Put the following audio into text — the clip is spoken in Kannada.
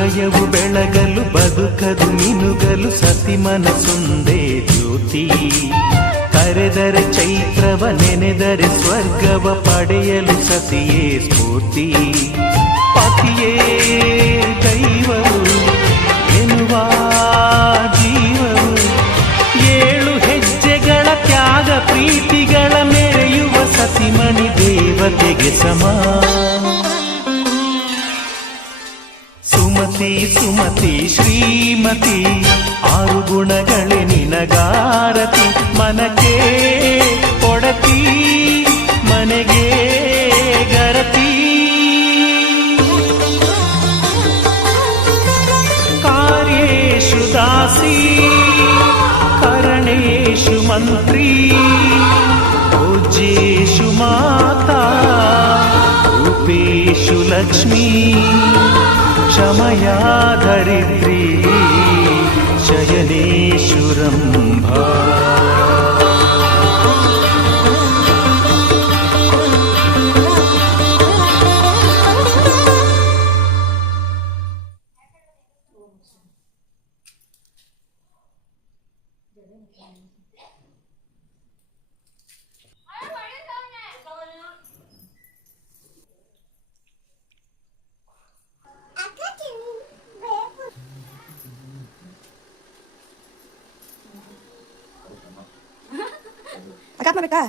ಹೃದಯವು ಬೆಳಗಲು ಬದುಕದು ಮಿನುಗಲು ಸತಿ ಮನಸ್ಸೊಂದೇ ಜ್ಯೋತಿ. ಕರೆದರೆ ಚೈತ್ರವ ನೆನೆದರೆ ಸ್ವರ್ಗವ ಪಡೆಯಲು ಸತಿಯೇ ಸ್ಫೂರ್ತಿ. ಪತಿಯೇ ದೈವವು ಎನ್ನುವ ಜೀವವು, 7 ಹೆಜ್ಜೆಗಳ ತ್ಯಾಗ ಪ್ರೀತಿಗಳ ಮೆರೆಯುವ ಸತಿಮಣಿ ದೇವತೆಗೆ ಸಮ. ಸುಮತಿ ಸುಮತಿ ಶ್ರೀಮತಿ 6 ಗುಣಗಳೇ ನಿನಗಾರತಿ. ಮನಕ್ಕೆ ಕೊಡತಿ ಮನೆಗೆ ಗರತಿ. ಕಾರ್ಯೇಷು ದಾಸಿ ಕರಣೇಷು ಮಂತ್ರಿ. ಪೂಜ್ಯೇಷು ಮಾತಾ ರೂಪೇಷು ಲಕ್ಷ್ಮೀ. ಕ್ಷಮಯಾ ಧರಿತ್ರಿ ಶಯನೇಷು ರಂಭಾ. ಅಕ್ಕ ಮಾಡ್ಬೇಕಾ?